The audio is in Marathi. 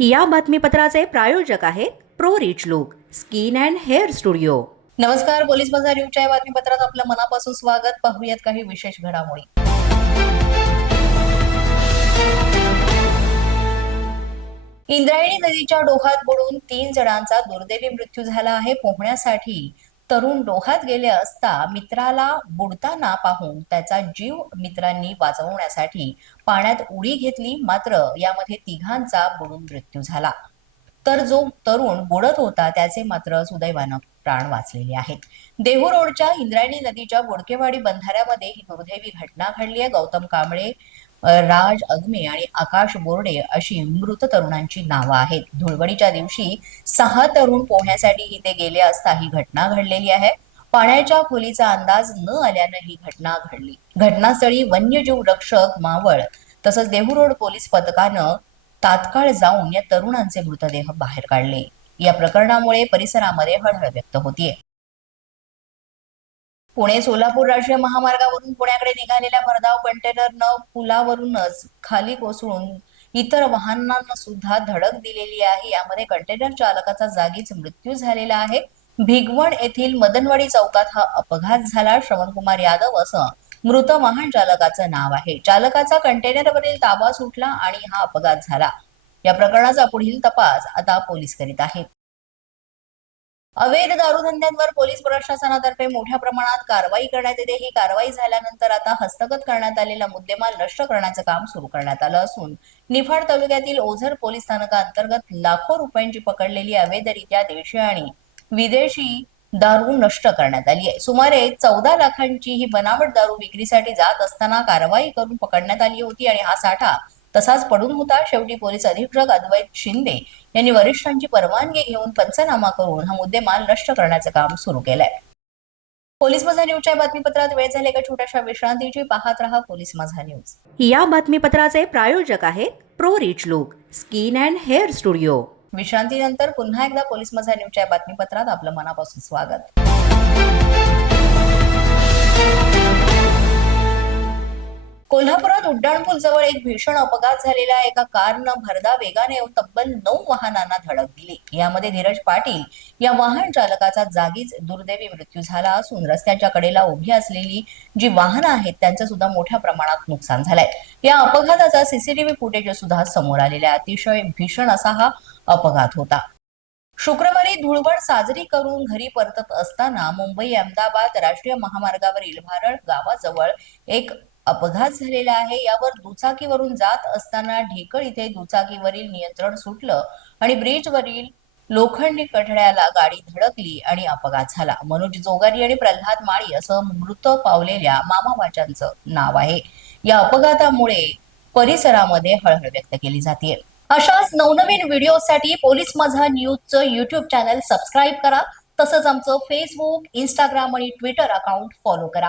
या बातमीपत्राचे प्रायोजक आहेत pro rich look skin and hair studio. नमस्कार पोलीस बाजार न्यूजच्या या बातमीपत्रात आपलं मनापासून स्वागत. पाहूयात काही विशेष घडामोडी. इंद्रायणी नदीच्या डोहात बुडून तीन जणांचा दुर्दैवी मृत्यू झाला आहे पोहण्यासाठी. तरुण डोह्यात गेले असता मित्राला बुडताना पाहून त्याचा जीव मित्रांनी वाचवण्यासाठी पाण्यात उडी घेतली. मात्र यामध्ये तिघांचा बुडून मृत्यू झाला. तर जो तरुण बुडत होता त्याचे मात्र सुदैवानं प्राण वाचलेले आहेत. देहू रोडच्या इंद्रायणी नदीच्या बोडकेवाडी बंधाऱ्यामध्ये ही दुर्दैवी घटना घडली आहे. गौतम कांबळे राज अगमे आणि आकाश बोर्डे अशी मृत तरुणांची नावं आहेत. धुळवडीच्या दिवशी सहा तरुण पोहण्यासाठी इथे गेले असता ही घटना घडलेली आहे. पाण्याच्या खोलीचा अंदाज न आल्यानं ही घटना घडली. घटनास्थळी वन्यजीव रक्षक मावळ तसंच देहू रोड पोलीस पथकानं तात्काळ जाऊन या तरुणांचे मृतदेह बाहेर काढले. या प्रकरणामुळे परिसरामध्ये हळहळ व्यक्त होतीये. पुणे सोलापूर राष्ट्रीय महामार्गावरून पुण्याकडे निघालेल्या भरधाव कंटेनरनं पुलावरूनच खाली कोसळून इतर वाहनांना सुद्धा धडक दिलेली आहे. यामध्ये कंटेनर चालकाचा जागीच मृत्यू झालेला आहे. भिगवण येथील मदनवाडी चौकात हा अपघात झाला. श्रवणकुमार यादव असं मृत वाहन चालकाचं नाव आहे. चालकाचा कंटेनरवरील ताबा सुटला आणि हा अपघात झाला. या प्रकरणाचा पुढील तपास आता पोलीस करीत आहेत. अवैध दारूधंद्यांवर पोलीस प्रशासनातर्फे मोठ्या प्रमाणात कारवाई करण्यात येते. ही कारवाई झाल्यानंतर आता हस्तगत करण्यात आलेला मुद्देमाल नष्ट करण्याचं काम सुरू करण्यात आलं असून निफाड तालुक्यातील ओझर पोलीस स्थानकाअंतर्गत लाखो रुपयांची पकडलेली अवैधरित्या देशी आणि विदेशी दारू नष्ट करण्यात आली आहे. सुमारे चौदा लाखांची ही बनावट दारू विक्रीसाठी जात असताना कारवाई करून पकडण्यात आली होती आणि हा साठा तसाच पडून होता शेवटी पोलीस अधीक्षक अद्वैत शिंदे यांनी वरिष्ठांची परवानगी घेऊन पंचनामा करून हा मुद्देमाल नष्ट करण्याचं काम सुरू केलंय. पोलीस माझा न्यूजच्या बातमीपत्रात वेळ झाली एका छोट्याशा विश्रांतीची? पाहत रहा पोलीस माझा न्यूज. या बातमीपत्राचे प्रायोजक आहेत pro rich look skin and hair studio. विश्रांतीनंतर पुन्हा एकदा पोलीस माझा न्यूजच्या बातमीपत्रात आपलं मनापासून स्वागत. उड्डाणपूल जवळ एक भीषण अपघात झालेला एका कारनं भरदा वेगाने तब्बल नऊ वाहनांना धडक दिली. यामध्ये धीरज पाटील या वाहन चालकाचा जागीच दुर्दैवी मृत्यू झाला असून रस्त्याच्या कडेला उभी असलेली जी वाहनं आहेत त्यांचं सुद्धा मोठ्या प्रमाणात नुकसान झालंय. या अपघाताचा सीसीटीव्ही फुटेज सुद्धा समोर आलेला आहे. अतिशय भीषण असा हा अपघात होता. शुक्रवारी धुळवड साजरी करून घरी परतत असताना मुंबई अहमदाबाद राष्ट्रीय महामार्गावरील भारळ गावाजवळ एक अपघात झालेला आहे. यावर दुचाकीवरून जात असताना ढेकळ इथे दुचाकीवरील नियंत्रण सुटलं आणि ब्रिजवरील लोखंडी कठड्याला गाडी धडकली आणि अपघात झाला. मनोज जोगारी आणि प्रल्हाद माळी असं मृत पावलेल्या मामा नाव आहे. या अपघातामुळे परिसरामध्ये हळहळ व्यक्त केली जाते. अशाच नवनवीन व्हिडिओसाठी पोलीस माझा न्यूजचं युट्यूब चॅनल सबस्क्राईब करा. तसंच आमचं फेसबुक इंस्टाग्राम आणि ट्विटर अकाउंट फॉलो करा.